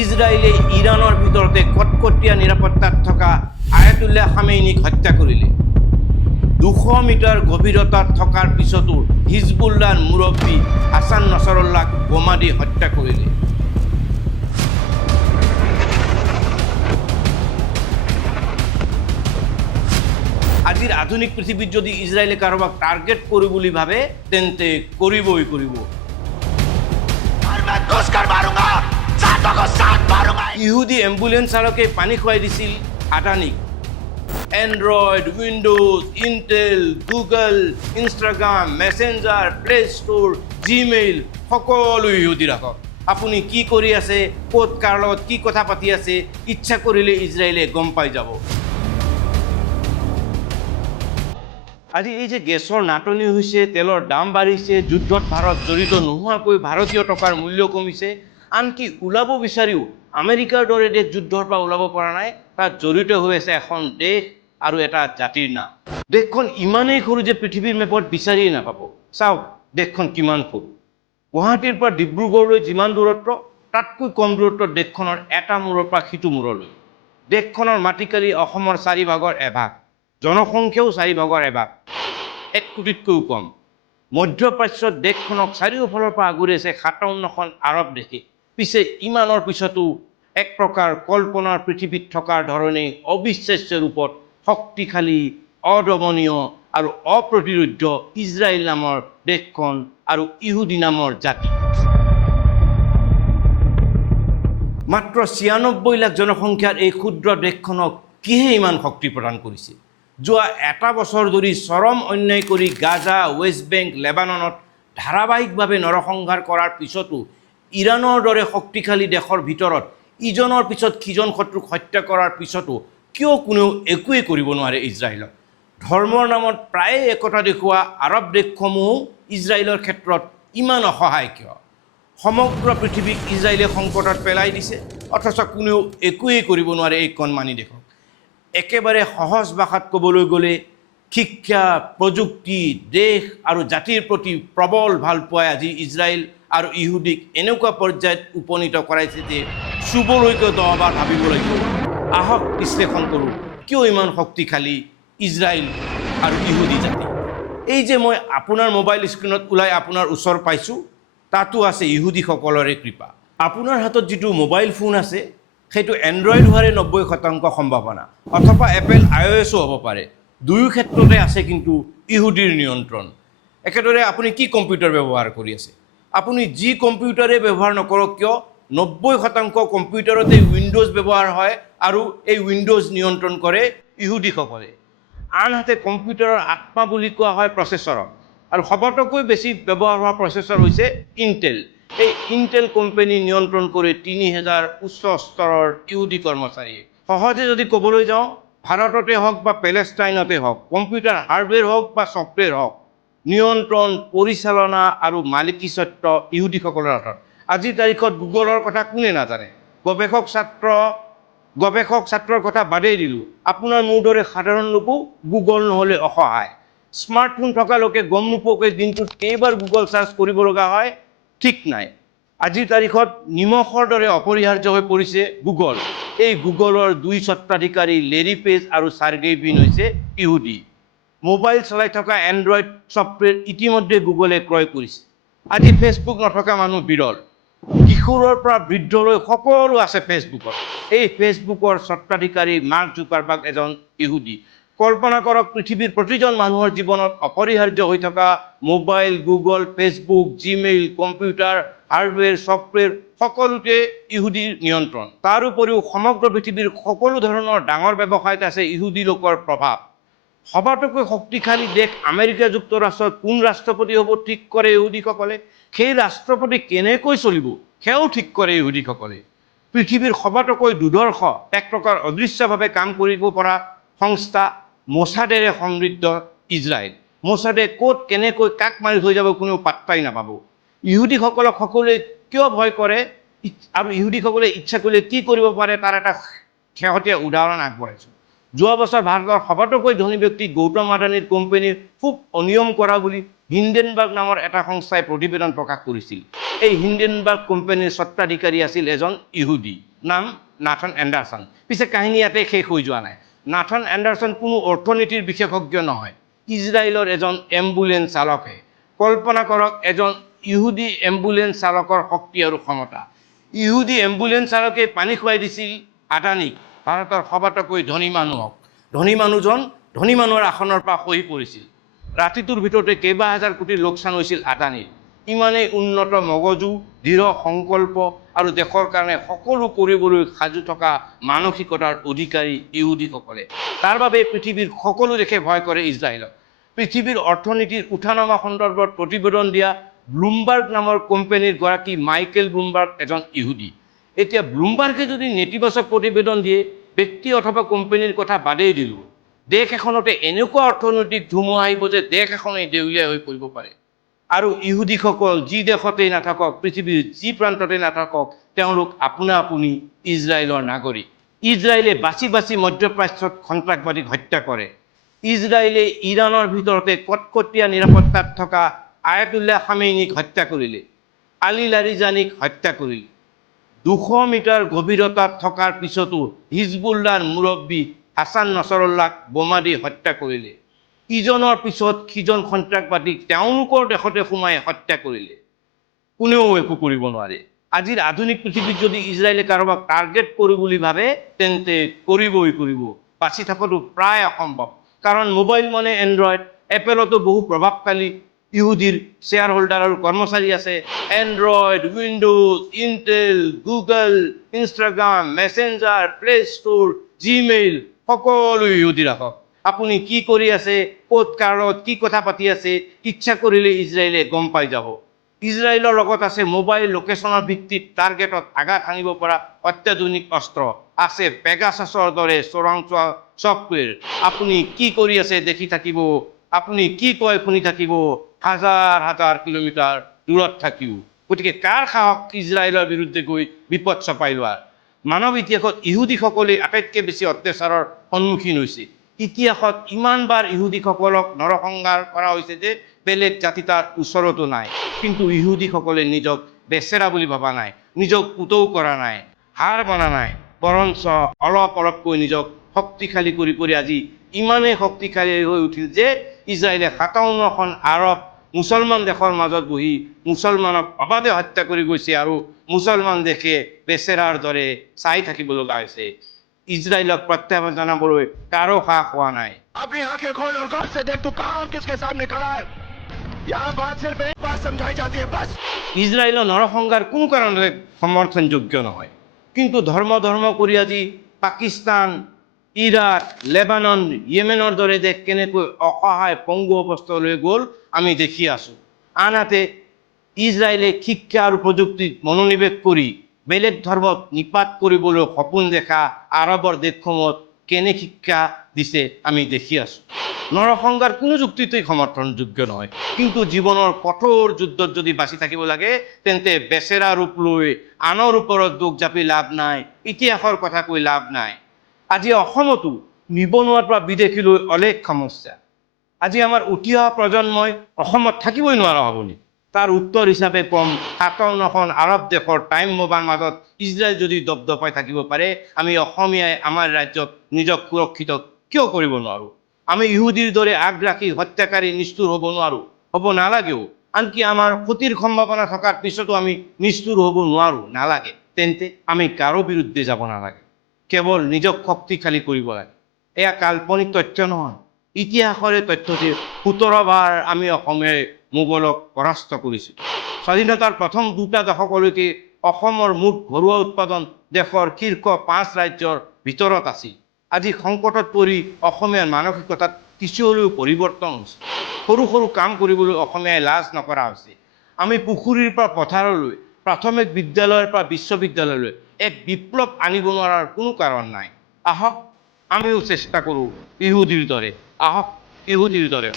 ইজৰাইলে ইৰাণৰ ভিতৰতে কটকটীয়া নিৰাপত্তাত থকা আয়াতুল্লাহ খামেইনিক হত্যা কৰিলে। 200 মিটাৰ গভীৰতাত থকাৰ পিছতো হিজবুল্লাহৰ মুৰব্বী হাছান নাছাৰুল্লাহক বোমা দি হত্যা কৰিলে। আজিৰ আধুনিক পৃথিৱীত যদি ইজৰাইলে কাৰোবাক টাৰ্গেট কৰোঁ বুলি ভাবে তেন্তে কৰিবই কৰিব। ইহুদী এম্বুলেন্স চালকে পানী খুৱাই দিছিল আদানীক। Android, windows, intel, google, instagram, messenger, play store, gmail সকলো ইহুদী ৰাখক। আপুনি কি কৰি আছে, ক'ত কাৰ লগত কি কথা পাতি আছে, ইচ্ছা কৰিলে ইজৰাইলে গম পাই যাব। আজি এই যে গেছৰ নাটনি হৈছে, তেলৰ দাম বাঢ়িছে, যুদ্ধত ভাৰত জড়িত নোহোৱাকৈ ভাৰতীয় টকাৰ মূল্য কমিছে, আনকি ওলাব বিচাৰিও আমেৰিকাৰ দৰে দেশ যুদ্ধৰ পৰা ওলাব পৰা নাই, তাত জড়িত হৈ আছে এখন দেশ আৰু এটা জাতিৰ নাম। দেশখন ইমানেই সৰু যে পৃথিৱীৰ মেপত বিচাৰিয়ে নাপাব। চাওক দেশখন কিমান সৰু। গুৱাহাটীৰ পৰা ডিব্ৰুগড়লৈ যিমান দূৰত্ব, তাতকৈ কম দূৰত্ব দেশখনৰ এটা মূৰৰ পৰা সিটো মূৰলৈ। দেশখনৰ মাটিকালি অসমৰ 4 ভাগৰ 1 ভাগ, জনসংখ্যাও 4 ভাগৰ 1 ভাগ, 1 কোটিতকৈও কম। মধ্যপ্ৰাচ্যত দেশখনক চাৰিওফালৰ পৰা আগুৰি আছে 57খন আৰৱ দেশে। পিছে ইমানৰ পিছতো এক প্ৰকাৰ কল্পনাৰ পৃথিৱীত থকাৰ ধৰণে অবিশ্বাস্য ৰূপত শক্তিশালী, অদমনীয় আৰু অপ্ৰতিৰোধ্য ইজৰাইল নামৰ দেশখন আৰু ইহুদী নামৰ জাতি। মাত্ৰ 96 লাখ জনসংখ্যাৰ এই ক্ষুদ্ৰ দেশখনক কিহে ইমান শক্তি প্ৰদান কৰিছে? যোৱা এটা বছৰ ধৰি চৰম অন্যায় কৰি গাজা, ৱেষ্ট বেংক, লেবাননত ধাৰাবাহিকভাৱে নৰসংহাৰ কৰাৰ পিছতো ইৰাণৰ দৰে শক্তিশালী দেশৰ ভিতৰত ইজনৰ পিছত সিজন শত্ৰুক হত্যা কৰাৰ পিছতো কিয় কোনেও একোৱেই কৰিব নোৱাৰে ইজৰাইলক? ধৰ্মৰ নামত প্ৰায়ে একতা দেখুওৱা আৰৱ দেশসমূহ ইজৰাইলৰ ক্ষেত্ৰত ইমান অসহায় কিয়? সমগ্ৰ পৃথিৱীক ইজৰাইলে সংকটত পেলাই দিছে, অথচ কোনেও একোৱেই কৰিব নোৱাৰে এই কণমানি দেশক। একেবাৰে সহজ ভাষাত ক'বলৈ গ'লে শিক্ষা, প্ৰযুক্তি, দেশ আৰু জাতিৰ প্ৰতি প্ৰবল ভালপোৱাই আজি ইজৰাইল আৰু ইহুদীক এনেকুৱা পৰ্যায়ত উপনীত কৰাইছে যে চুবলৈকে 10 বাৰ ভাবিব লাগিব। আহক বিশ্লেষণ কৰোঁ কিয় ইমান শক্তিশালী ইজৰাইল আৰু ইহুদী জাতি। এই যে মই আপোনাৰ মোবাইল স্ক্ৰীণত ওলাই আপোনাৰ ওচৰ পাইছোঁ, তাতো আছে ইহুদীসকলৰে কৃপা। আপোনাৰ হাতত যিটো মোবাইল ফোন আছে সেইটো এণ্ড্ৰইড হোৱাৰে 90% সম্ভাৱনা, অথবা এপল iOS হ'ব পাৰে। দুয়ো ক্ষেত্ৰতে আছে কিন্তু ইহুদীৰ নিয়ন্ত্ৰণ। একেদৰে আপুনি কি কম্পিউটাৰ ব্যৱহাৰ কৰি আছে? আপুনি যি কম্পিউটাৰে ব্যৱহাৰ নকৰক কিয় 90% কম্পিউটাৰতে উইণ্ডোজ ব্যৱহাৰ হয় আৰু এই উইণ্ডোজ নিয়ন্ত্ৰণ কৰে ইহুদীসকলে। আনহাতে কম্পিউটাৰৰ আত্মা বুলি কোৱা হয় প্ৰচেছৰক, আৰু সবতকৈ বেছি ব্যৱহাৰ হোৱা প্ৰচেছৰ হৈছে ইণ্টেল। এই ইণ্টেল কোম্পানী নিয়ন্ত্ৰণ কৰে 3000 উচ্চ স্তৰৰ ইহুদী কৰ্মচাৰীয়ে। সহজে যদি ক'বলৈ যাওঁ, ভাৰততে হওক বা পেলেষ্টাইনতে হওক, কম্পিউটাৰ হাৰ্ডৱেৰ হওক বা ছফ্টৱেৰ হওক, নিয়ন্ত্ৰণ, পৰিচালনা আৰু মালিকী স্বত্ব ইহুদীসকলৰ হাতত। আজিৰ তাৰিখত গুগলৰ কথা কোনে নাজানে? গৱেষক ছাত্ৰৰ কথা বাদেই দিলোঁ, আপোনাৰ মোৰ দৰে সাধাৰণ লোকো গুগল নহ'লে অসহায়। স্মাৰ্টফোন থকা লোকে গম নোপোৱাকৈ দিনটোত কেইবাৰ গুগল চাৰ্চ কৰিব লগা হয় ঠিক নাই। আজিৰ তাৰিখত নিমখৰ দৰে অপৰিহাৰ্য হৈ পৰিছে গুগল। এই গুগলৰ 2 স্বত্বাধিকাৰী লেৰী পেজ আৰু চাৰ্গেই ব্ৰিন হৈছে ইহুদী। মোবাইল চলাই থকা এণ্ড্ৰইড ছফ্টৱেৰ ইতিমধ্যে গুগলে ক্ৰয় কৰিছে। আজি ফেচবুক নথকা মানুহ বিৰল। কিশোৰৰ পৰা বৃদ্ধলৈ সকলো আছে ফেচবুকত। এই ফেচবুকৰ স্বত্বাধিকাৰী মাৰ্ক জুকাৰবাৰ্গ এজন ইহুদী। কল্পনা কৰক, পৃথিৱীৰ প্ৰতিজন মানুহৰ জীৱনত অপৰিহাৰ্য হৈ থকা mobile, Google, Facebook, Gmail, computer, hardware, software সকলোতে ইহুদীৰ নিয়ন্ত্ৰণ। তাৰ উপৰিও সমগ্ৰ পৃথিৱীৰ সকলো ধৰণৰ ডাঙৰ ব্যৱসায়ত আছে ইহুদী লোকৰ প্ৰভাৱ। সবাতোকৈ শক্তিশালী দেশ আমেৰিকা যুক্তৰাষ্ট্ৰৰ কোন ৰাষ্ট্ৰপতি হ'ব ঠিক কৰে ইহুদীসকলে। সেই ৰাষ্ট্ৰপতি কেনেকৈ চলিব সেয়াও ঠিক কৰে ইহুদীসকলে। পৃথিৱীৰ সবাতোকৈ দুৰ্ধৰ্ষ, এক প্ৰকাৰ অদৃশ্যভাৱে কাম কৰিব পৰা সংস্থা মোছাদেৰে সমৃদ্ধ ইজৰাইল। মোছাদে ক'ত কেনেকৈ কাক মাৰি থৈ যাব কোনেও পাত্তাই নাপাব। ইহুদীসকলক সকলোৱে কিয় ভয় কৰে আৰু ইহুদীসকলে ইচ্ছা কৰিলে কি কৰিব পাৰে তাৰ এটা শেহতীয়া উদাহৰণ আগবঢ়াইছোঁ। যোৱা বছৰ ভাৰতৰ সবাতোকৈ ধনী ব্যক্তি গৌতম আদানীৰ কোম্পানীৰ খুব অনিয়ম কৰা বুলি হিন্ডেনবাৰ্গ নামৰ এটা সংস্থাই প্ৰতিবেদন প্ৰকাশ কৰিছিল। এই হিন্ডেনবাৰ্গ কোম্পানীৰ স্বত্বাধিকাৰী আছিল এজন ইহুদী, নাম নাথান এণ্ডাৰছন। পিছে কাহিনী ইয়াতে শেষ হৈ যোৱা নাই। নাথান এণ্ডাৰছন কোনো অৰ্থনীতিৰ বিশেষজ্ঞ নহয়, ইজৰাইলৰ এজন এম্বুলেন্স চালকহে। কল্পনা কৰক এজন ইহুদী এম্বুলেন্স চালকৰ শক্তি আৰু ক্ষমতা। ইহুদী এম্বুলেন্স চালকে পানী খুৱাই দিছিল আদানীক, ভাৰতৰ সবাতোকৈ ধনী মানুহক। ধনী মানুহজন ধনী মানুহৰ আসনৰ পৰা খহি পৰিছিল। ৰাতিটোৰ ভিতৰতে কেইবা হাজাৰ কোটিৰ লোকচান হৈছিল আদানীৰ। ইমানেই উন্নত মগজু, দৃঢ় সংকল্প আৰু দেশৰ কাৰণে সকলো কৰিবলৈ সাজু থকা মানসিকতাৰ অধিকাৰী ইহুদীসকলে। তাৰ বাবে পৃথিৱীৰ সকলো দেশে ভয় কৰে ইজৰাইলক। পৃথিৱীৰ অৰ্থনীতিৰ উঠানমা সন্দৰ্ভত প্ৰতিবেদন দিয়া ব্লুমবাৰ্গ নামৰ কোম্পানীৰ গৰাকী মাইকেল ব্লুমবাৰ্গ এজন ইহুদী। এতিয়া ব্লুমবাৰ্গে যদি নেতিবাচক প্ৰতিবেদন দিয়ে, ব্যক্তি অথবা কোম্পানীৰ কথা বাদেই দিলোঁ, দেশ এখনতে এনেকুৱা অৰ্থনৈতিক ধুমুহা আহিব যে দেশ এখনেই দেউলীয়া হৈ পৰিব পাৰে। আৰু ইহুদীসকল যি দেশতেই নাথাকক, পৃথিৱীৰ যি প্ৰান্ততে নাথাকক, তেওঁলোক আপোনা আপুনি ইজৰাইলৰ নাগৰিক। ইজৰাইলে বাছি বাছি মধ্যপ্ৰাচ্যত সন্ত্ৰাসবাদীক হত্যা কৰে। ইজৰাইলে ইৰাণৰ ভিতৰতে কটকটীয়া নিৰাপত্তাত থকা আয়াতুল্লাহ খামেইনিক হত্যা কৰিলে, আলী লাৰিজানীক হত্যা কৰিলে। 200 মিটাৰ গভীৰতাত থকাৰ পিছতো হিজবুল্লাহৰ মুৰব্বী হাছান নাছৰুল্লাহক বোমা দি হত্যা কৰিলে। ইজনৰ পিছত সিজন সন্ত্ৰাসবাদীক তেওঁলোকৰ দেশতে সোমাই হত্যা কৰিলে। কোনেও একো কৰিব নোৱাৰে। আজিৰ আধুনিক পৃথিৱীত যদি ইজৰাইলে কাৰোবাক টাৰ্গেট কৰোঁ বুলি ভাবে, তেন্তে কৰিব। বাচি থকাটো প্ৰায় অসম্ভৱ। কাৰণ মোবাইল মানে এণ্ড্ৰইড, এপেলতো বহু প্ৰভাৱশালী ইহুদীৰ শ্বেয়াৰ হোল্ডাৰ আৰু কৰ্মচাৰী আছে। Android, windows, intel, google, instagram, messenger, play store, gmail সকলো ইহুদী ৰাখক। আপুনি কি কৰি আছে, ক'ত কাৰত কি কথা পাতি আছে, ইচ্ছা কৰিলে ইজৰাইলে গম পাই যাব। ইজৰাইলৰ লগত আছে মোবাইল লোকেশ্যনৰ ভিত্তিত টাৰ্গেটত আঘাত হানিব পৰা অত্যাধুনিক অস্ত্ৰ, আছে পেগাছাছৰ দৰে চোৰাংচোৱা ছফ্টৱেৰ। আপুনি কি কৰি আছে দেখি থাকিব, আপুনি কি কয় শুনি থাকিব, হাজাৰ হাজাৰ কিলোমিটাৰ দূৰত থাকিও। গতিকে কাৰ সাহস ইজৰাইলৰ বিৰুদ্ধে গৈ বিপদ চপাই লোৱাৰ? মানৱ ইতিহাসত ইহুদীসকলে আটাইতকৈ বেছি অত্যাচাৰৰ সন্মুখীন হৈছে। ইতিহাসত ইমানবাৰ ইহুদীসকলক নৰসংহাৰ কৰা হৈছে যে বেলেগ জাতি তাৰ ওচৰতো নাই। কিন্তু ইহুদীসকলে নিজক বেচেৰা বুলি ভবা নাই, নিজক পুতৌ কৰা নাই, হাৰ মনা নাই, বৰঞ্চ অলপ অলপকৈ নিজক শক্তিশালী কৰি আজি ইমানেই শক্তিশালী হৈ উঠিল যে ইজৰাইলে 57খন আৰৱ মুছলমান দেশৰ মাজত বহি মুছলমানক অবাধে হত্যা কৰি গৈছে আৰু মুছলমান দেশে বেচেৰাৰ দৰে চাই থাকিব লগা হৈছে। ইজৰাইলক প্ৰত্যাহ্বান জনাবলৈ কাৰো সাহস হোৱা নাই। अपनी आंखें खोल और गौर से देख तू कहां किसके सामने खड़ा है। यहाँ बात सिर्फ एक बात समझाई जाती है, बस। ইজৰাইলৰ নৰসংহাৰ কোনো কাৰণতে সমৰ্থনযোগ্য নহয়। কিন্তু ধৰ্ম কৰি আজি পাকিস্তান, ইৰাক, লেবানন, ইয়েমেনৰ দৰে দেশ কেনেকৈ অসহায় পংগু অৱস্থালৈ গ'ল আমি দেখি আছোঁ। আনহাতে ইজৰাইলে শিক্ষা আৰু প্ৰযুক্তিত মনোনিৱেশ কৰি বেলেগ ধৰ্মক নিপাত কৰিবলৈ সপোন দেখা আৰৱৰ দেশসমূহত কেনে শিক্ষা দিছে আমি দেখি আছোঁ। নৰসংহাৰ কোনো যুক্তিতেই সমৰ্থনযোগ্য নহয়। কিন্তু জীৱনৰ কঠোৰ যুদ্ধত যদি বাচি থাকিব লাগে, তেন্তে বেচেৰা ৰূপ লৈ আনৰ ওপৰত দুখ জাপি লাভ নাই, ইতিহাসৰ কথা কৈ লাভ নাই। আজি অসমতো নিবনুৱাৰ পৰা বিদেশীলৈ অলেখ সমস্যা। আজি আমাৰ উঠি অহা প্ৰজন্মই অসমত থাকিবই নোৱাৰা হ'বনি? তাৰ উত্তৰ হিচাপে কম, 57খন আৰৱ দেশৰ টাইম বোমাৰ মাজত ইজৰাইল যদি দপদপাই থাকিব পাৰে, আমি অসমীয়াই আমাৰ ৰাজ্যত নিজক সুৰক্ষিত কিয় কৰিব নোৱাৰোঁ? আমি ইহুদীৰ দৰে আগ্ৰাসী হত্যাকাৰী নিষ্ঠুৰ হ'ব নোৱাৰোঁ, হ'ব নালাগেও। আনকি আমাৰ ক্ষতিৰ সম্ভাৱনা থকাৰ পিছতো আমি নিষ্ঠুৰ হ'ব নোৱাৰোঁ, নালাগে। তেন্তে আমি কাৰো বিৰুদ্ধে যাব নালাগে, কেৱল নিজক শক্তিশালী কৰিব লাগে। এয়া কাল্পনিক তথ্য নহয়, ইতিহাসৰে তথ্য যে 17 বাৰ আমি অসমে মোগলক পৰাস্ত কৰিছোঁ। স্বাধীনতাৰ প্ৰথম 2টা দশকলৈকে অসমৰ মুঠ ঘৰুৱা উৎপাদন দেশৰ শীৰ্ষ 5 ৰাজ্যৰ ভিতৰত আছিল। আজি সংকটত পৰি অসমীয়াৰ মানসিকতাত কিছু হ'লেও পৰিৱৰ্তন হৈছে। সৰু সৰু কাম কৰিবলৈ অসমীয়াই লাজ নকৰা হৈছে। আমি পুখুৰীৰ পৰা পথাৰলৈ, প্ৰাথমিক বিদ্যালয়ৰ পৰা বিশ্ববিদ্যালয়লৈ এক বিপ্লৱ আনিব নোৱাৰাৰ কোনো কাৰণ নাই। আহক আমিও চেষ্টা কৰোঁ ইহুদীৰ দৰে, আহক ইহুদীৰ দৰে।